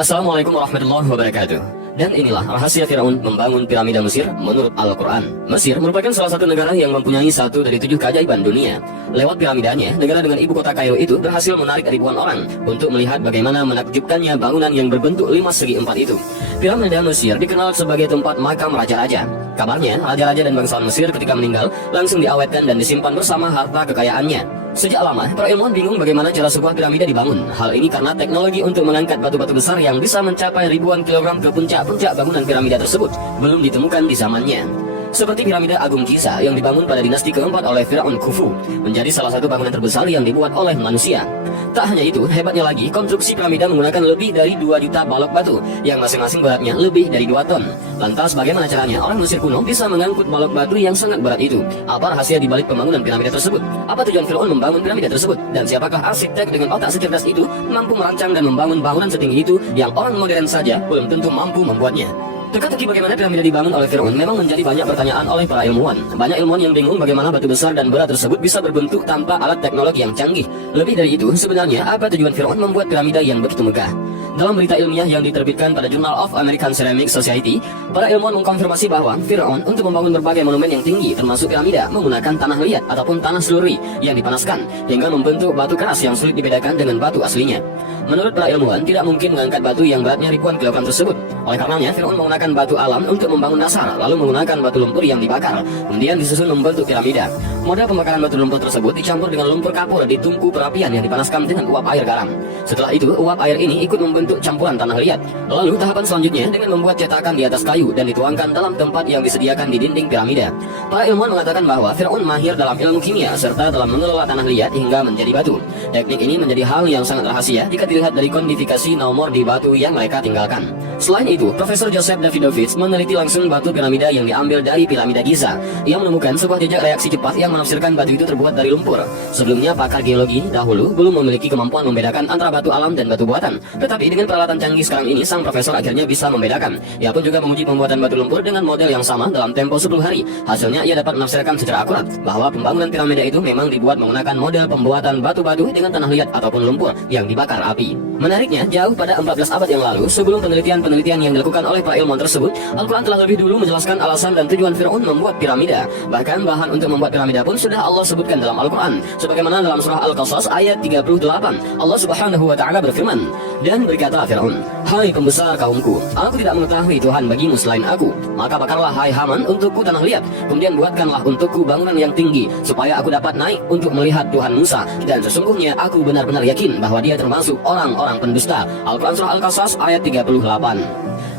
Assalamualaikum warahmatullahi wabarakatuh. Dan inilah rahasia Firaun membangun piramida Mesir menurut Al-Quran. Mesir merupakan salah satu negara yang mempunyai satu dari 7 keajaiban dunia. Lewat piramidanya, negara dengan ibu kota Kairo itu berhasil menarik ribuan orang untuk melihat bagaimana menakjubkannya bangunan yang berbentuk 5 segi 4 itu. Piramida Mesir dikenal sebagai tempat makam raja-raja. Kabarnya, raja-raja dan bangsawan Mesir ketika meninggal langsung diawetkan dan disimpan bersama harta kekayaannya. Sejak lama, para ilmuwan bingung bagaimana cara sebuah piramida dibangun. Hal ini karena teknologi untuk mengangkat batu-batu besar yang bisa mencapai ribuan kilogram ke puncak-puncak bangunan piramida tersebut belum ditemukan di zamannya. Seperti piramida Agung Giza yang dibangun pada dinasti keempat oleh Firaun Khufu, menjadi salah satu bangunan terbesar yang dibuat oleh manusia. Tak hanya itu, hebatnya lagi, konstruksi piramida menggunakan lebih dari 2 juta balok batu, yang masing-masing beratnya lebih dari 2 ton. Lantas bagaimana caranya orang Mesir kuno bisa mengangkut balok batu yang sangat berat itu? Apa rahasia di balik pembangunan piramida tersebut? Apa tujuan Firaun membangun piramida tersebut? Dan siapakah arsitek dengan otak secerdas itu mampu merancang dan membangun bangunan setinggi itu yang orang modern saja belum tentu mampu membuatnya? Teka-teki bagaimana piramida dibangun oleh Firaun memang menjadi banyak pertanyaan oleh para ilmuwan. Banyak ilmuwan yang bingung bagaimana batu besar dan berat tersebut bisa berbentuk tanpa alat teknologi yang canggih. Lebih dari itu, sebenarnya apa tujuan Firaun membuat piramida yang begitu megah? Dalam berita ilmiah yang diterbitkan pada Journal of American Ceramic Society, para ilmuwan mengkonfirmasi bahwa Firaun untuk membangun berbagai monumen yang tinggi termasuk piramida menggunakan tanah liat ataupun tanah seluri yang dipanaskan hingga membentuk batu keras yang sulit dibedakan dengan batu aslinya. Menurut para ilmuwan, tidak mungkin mengangkat batu yang beratnya ribuan kilogram tersebut. Oleh karenanya, Firaun menggunakan batu alam untuk membangun dasar, lalu menggunakan batu lumpur yang dibakar, kemudian disusun membentuk piramida. Model pembakaran batu lumpur tersebut dicampur dengan lumpur kapur di tungku perapian yang dipanaskan dengan uap air garam. Setelah itu, uap air ini ikut membentuk campuran tanah liat. Lalu tahapan selanjutnya dengan membuat cetakan di atas kayu dan dituangkan dalam tempat yang disediakan di dinding piramida. Para ilmuwan mengatakan bahwa Firaun mahir dalam ilmu kimia serta dalam mengelola tanah liat hingga menjadi batu. Teknik ini menjadi hal yang sangat rahasia jika dilihat dari kodifikasi nomor di batu yang mereka tinggalkan. Selain itu, Profesor Joseph Davidovich meneliti langsung batu piramida yang diambil dari piramida Giza. Ia menemukan sebuah jejak reaksi cepat yang menafsirkan batu itu terbuat dari lumpur. Sebelumnya, pakar geologi dahulu belum memiliki kemampuan membedakan antara batu alam dan batu buatan. Tetapi dengan peralatan canggih sekarang ini, sang profesor akhirnya bisa membedakan. Ia pun juga menguji pembuatan batu lumpur dengan model yang sama dalam tempo 10 hari. Hasilnya, ia dapat menafsirkan secara akurat bahwa pembangunan piramida itu memang dibuat menggunakan model pembuatan batu-batu dengan tanah liat ataupun lumpur yang dibakar api. Menariknya, jauh pada 14 abad yang lalu, sebelum penelitian yang dilakukan oleh para ilmuwan tersebut, Al-Quran telah lebih dulu menjelaskan alasan dan tujuan Firaun membuat piramida. Bahkan bahan untuk membuat piramida pun sudah Allah sebutkan dalam Al-Quran. Sebagaimana dalam surah Al-Qasas ayat 38, Allah Subhanahu wa Ta'ala berfirman, dan berkata Firaun, "Hai pembesar kaumku, aku tidak mengetahui Tuhan bagimu selain aku. Maka bakarlah hai Haman untukku tanah liat, kemudian buatkanlah untukku bangunan yang tinggi, supaya aku dapat naik untuk melihat Tuhan Musa. Dan sesungguhnya aku benar-benar yakin bahwa dia termasuk orang-orang pendusta." Al-Quran surah Al-Qasas ayat 38.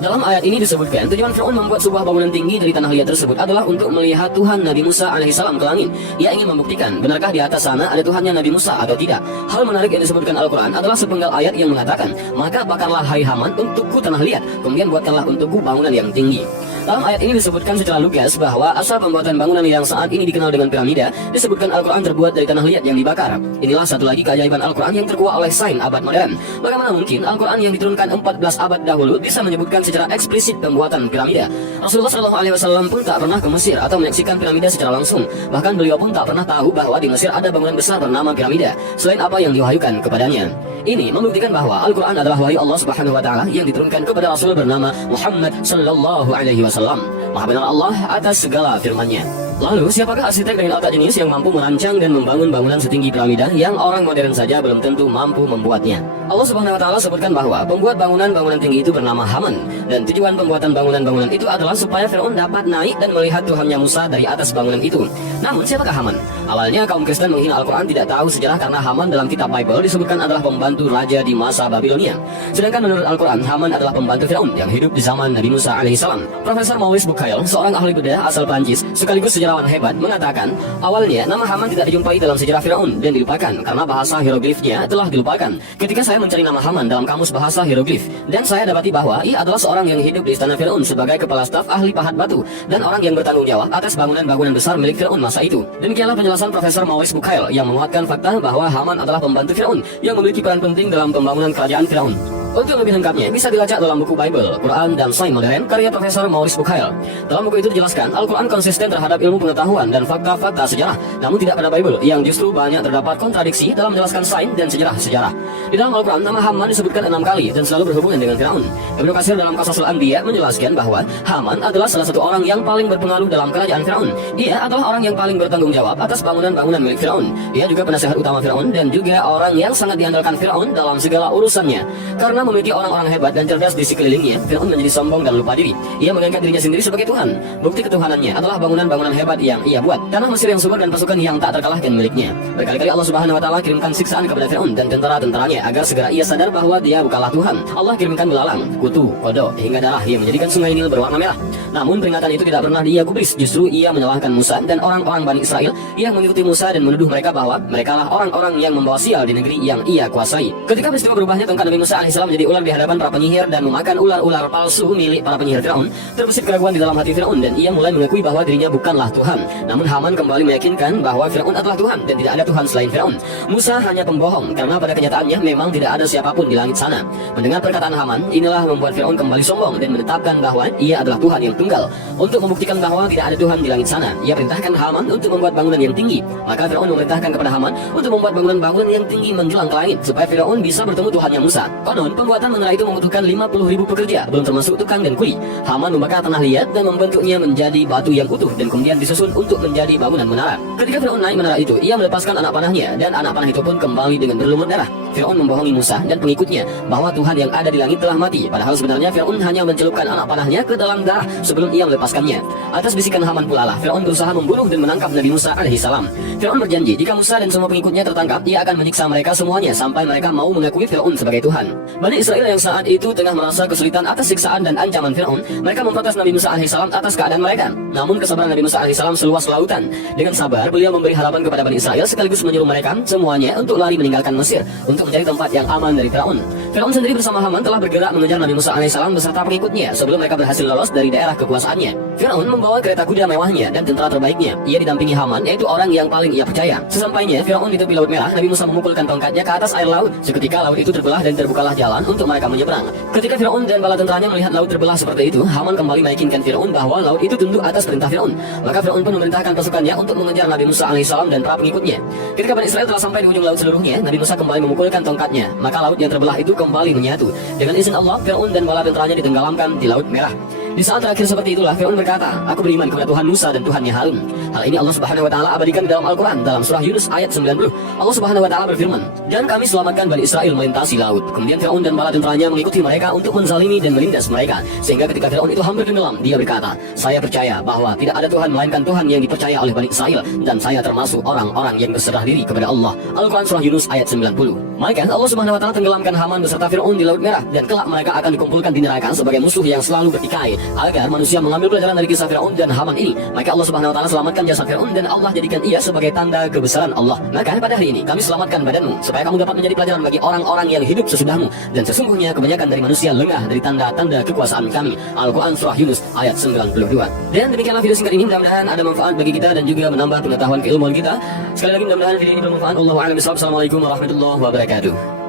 Dalam ayat ini disebutkan tujuan Firaun membuat sebuah bangunan tinggi dari tanah liat tersebut adalah untuk melihat Tuhan Nabi Musa alaihissalam ke langit. Ia ingin membuktikan benarkah di atas sana ada Tuhannya Nabi Musa atau tidak. Hal menarik yang disebutkan Al-Quran adalah sepenggal ayat yang mengatakan, "Maka bakarlah hai Haman untukku tanah liat, kemudian buatkanlah untukku bangunan yang tinggi." Dalam ayat ini disebutkan secara lugas bahwa asal pembuatan bangunan yang saat ini dikenal dengan piramida disebutkan Al-Quran terbuat dari tanah liat yang dibakar. Inilah satu lagi keajaiban Al-Quran yang terkuak oleh sains abad modern. Bagaimana mungkin Al-Quran yang diturunkan 14 abad dahulu bisa menyebutkan secara eksplisit pembuatan piramida? Rasulullah SAW pun tak pernah ke Mesir atau menyaksikan piramida secara langsung. Bahkan beliau pun tak pernah tahu bahwa di Mesir ada bangunan besar bernama piramida, selain apa yang diwahyukan kepadanya. Ini membuktikan bahwa Al-Quran adalah wahyu Allah Subhanahu wa Ta'ala yang diturunkan kepada Rasul bernama Muhammad Sallallahu Alaihi Wasallam. Maha benar Allah atas segala firman-Nya. Lalu, siapakah arsitek dengan otak jenis yang mampu merancang dan membangun bangunan setinggi piramida yang orang modern saja belum tentu mampu membuatnya? Allah Subhanahu wa Ta'ala sebutkan bahwa pembuat bangunan-bangunan tinggi itu bernama Haman, dan tujuan pembuatan bangunan-bangunan itu adalah supaya Firaun dapat naik dan melihat Tuhannya Musa dari atas bangunan itu. Namun, siapakah Haman? Awalnya kaum Kristen menghina Al-Quran tidak tahu sejarah karena Haman dalam kitab Bible disebutkan adalah pembantu raja di masa Babilonia. Sedangkan menurut Al-Quran, Haman adalah pembantu Firaun yang hidup di zaman Nabi Musa alaihissalam. Profesor Maurice Bucaille, seorang ahli bedah asal Prancis sekaligus sejarawan hebat, mengatakan awalnya nama Haman tidak dijumpai dalam sejarah Firaun dan dilupakan karena bahasa hieroglifnya telah dilupakan. Ketika saya mencari nama Haman dalam kamus bahasa hieroglif, dan saya dapati bahwa ia adalah seorang yang hidup di istana Firaun sebagai kepala staf ahli pahat batu dan orang yang bertanggung jawab atas bangunan-bangunan besar milik Firaun masa itu. Demikianlah penjelasan Profesor Maurice Bucaille yang menguatkan fakta bahwa Haman adalah pembantu Firaun yang memiliki peran penting dalam pembangunan kerajaan Firaun. Untuk lebih lengkapnya, bisa dilacak dalam buku Bible, Quran, dan Sains Modern karya Profesor Maurice Bucaille. Dalam buku itu dijelaskan, Al-Quran konsisten terhadap ilmu pengetahuan dan fakta-fakta sejarah, namun tidak pada Bible, yang justru banyak terdapat kontradiksi dalam menjelaskan sains dan sejarah-sejarah. Di dalam Al-Quran, nama Haman disebutkan 6 kali dan selalu berhubungan dengan Firaun. Ibnu Katsir dalam Qasasul Anbiya menjelaskan bahwa Haman adalah salah satu orang yang paling berpengaruh dalam kerajaan Firaun. Ia adalah orang yang paling bertanggung jawab atas bangunan-bangunan milik Firaun. Ia juga penasehat utama Firaun dan juga orang yang sangat diandalkan Firaun dalam segala urusannya. Karena memiliki orang-orang hebat dan cerdas di sekelilingnya, Firaun menjadi sombong dan lupa diri. Ia mengangkat dirinya sendiri sebagai Tuhan. Bukti ketuhanannya adalah bangunan-bangunan hebat yang ia buat. Tanah Mesir yang subur dan pasukan yang tak terkalahkan miliknya. Berkali-kali Allah Subhanahu wa taala kirimkan siksaan kepada Firaun dan tentara-tentaranya agar segera ia sadar bahwa dia bukanlah Tuhan. Allah kirimkan belalang, kutu, kodok, hingga darah yang menjadikan sungai Nil berwarna merah. Namun peringatan itu tidak pernah dia gubris. Justru ia menyalahkan Musa dan orang-orang Bani Israel yang mengikuti Musa dan menuduh mereka bahwa merekalah orang-orang yang membawa sial di negeri yang ia kuasai. Ketika peristiwa berubahnya tongkat Nabi Musa AS menjadi ular di hadapan para penyihir dan memakan ular-ular palsu milik para penyihir Firaun, terbesit keraguan di dalam hati Firaun dan ia mulai mengakui bahwa dirinya bukanlah Tuhan. Namun Haman kembali meyakinkan bahwa Firaun adalah Tuhan dan tidak ada Tuhan selain Firaun. Musa hanya pembohong karena pada kenyataannya memang tidak ada siapapun di langit sana. Mendengar perkataan Haman, inilah membuat Firaun kembali sombong dan menetapkan bahwa ia adalah Tuhan yang tunggal. Untuk membuktikan bahwa tidak ada Tuhan di langit sana, ia perintahkan Haman untuk membuat bangunan yang tinggi. Maka Firaun memerintahkan kepada Haman untuk membuat bangunan-bangunan yang tinggi menjulang ke langit supaya Firaun bisa bertemu Tuhannya Musa. Konon pembuatan menara itu membutuhkan 50.000 pekerja, belum termasuk tukang dan kuli. Haman membakar tanah liat dan membentuknya menjadi batu yang utuh dan kemudian disusun untuk menjadi bangunan menara. Ketika Firaun naik menara itu, ia melepaskan anak panahnya dan anak panah itu pun kembali dengan berlumur darah. Firaun membohongi Musa dan pengikutnya bahwa Tuhan yang ada di langit telah mati. Padahal sebenarnya Firaun hanya mencelupkan anak panahnya ke dalam darah sebelum ia melepaskannya. Atas bisikan Haman pula lah Firaun berusaha membunuh dan menangkap Nabi Musa alaihissalam. Firaun berjanji jika Musa dan semua pengikutnya tertangkap, ia akan menyiksa mereka semuanya sampai mereka mau mengakui Firaun sebagai Tuhan. Bani Israel yang saat itu tengah merasa kesulitan atas siksaan dan ancaman Firaun, mereka memprotes Nabi Musa alaihissalam atas keadaan mereka. Namun kesabaran Nabi Musa alaihissalam seluas lautan. Dengan sabar beliau memberi harapan kepada Bani Israel sekaligus menyuruh mereka semuanya untuk lari meninggalkan Mesir untuk mencari tempat yang aman dari Firaun. Firaun sendiri bersama Haman telah bergerak mengejar Nabi Musa alaihissalam beserta pengikutnya sebelum mereka berhasil lolos dari daerah kekuasaannya. Firaun membawa kereta kuda mewahnya dan tentara terbaiknya. Ia didampingi Haman, yaitu orang yang paling ia percaya. Sesampainya Firaun di tepi Laut Merah, Nabi Musa memukulkan tongkatnya ke atas air laut. Seketika laut itu terbelah dan terbukalah jalan untuk mereka menyeberang. Ketika Firaun dan bala tentaranya melihat laut terbelah seperti itu, Haman kembali meyakinkan Firaun bahwa laut itu tunduk atas perintah Firaun. Maka Firaun pun memerintahkan pasukannya untuk mengejar Nabi Musa alaihissalam dan para pengikutnya. Ketika Bani Israel telah sampai di ujung laut seluruhnya, Nabi Musa kembali memukulkan tongkatnya. Maka laut yang terbelah itu kembali menyatu. Dengan izin Allah, Firaun dan bala tentaranya ditenggelamkan di Laut Merah. Di saat terakhir seperti itulah Firaun berkata, "Aku beriman kepada Tuhan Musa dan Tuhannya Harun." Hal ini Allah Subhanahu wa taala abadikan dalam Al-Qur'an dalam surah Yunus ayat 90. Allah Subhanahu wa taala berfirman, "Dan kami selamatkan Bani Israel melintasi laut. Kemudian Firaun dan bala tentaranya mengikuti mereka untuk menzalimi dan menindas mereka. Sehingga ketika Firaun itu hampir tenggelam, dia berkata, 'Saya percaya bahwa tidak ada Tuhan melainkan Tuhan yang dipercaya oleh Bani Israel dan saya termasuk orang-orang yang berserah diri kepada Allah.'" Al-Qur'an surah Yunus ayat 90. Maka Allah Subhanahu wa taala tenggelamkan Haman beserta Firaun di Laut Merah dan kelak mereka akan dikumpulkan di neraka sebagai musuh yang selalu bertikai agar manusia mengambil pelajaran dari kisah Firaun dan Haman ini. Maka Allah Subhanahu wa taala selamatkan jasad Firaun dan Allah jadikan ia sebagai tanda kebesaran Allah. Maka pada hari ini kami selamatkan badanmu supaya kamu dapat menjadi pelajaran bagi orang-orang yang hidup sesudahmu, dan sesungguhnya kebanyakan dari manusia lengah dari tanda-tanda kekuasaan kami. Al-Quran surah Yunus ayat 92. Dan demikianlah video singkat ini, mudah-mudahan ada manfaat bagi kita dan juga menambah pengetahuan keilmuan kita. Sekali lagi mudah-mudahan video ini bermanfaat. Allahu a'lam bishawab. Assalamualaikum warahmatullahi wabarakatuh.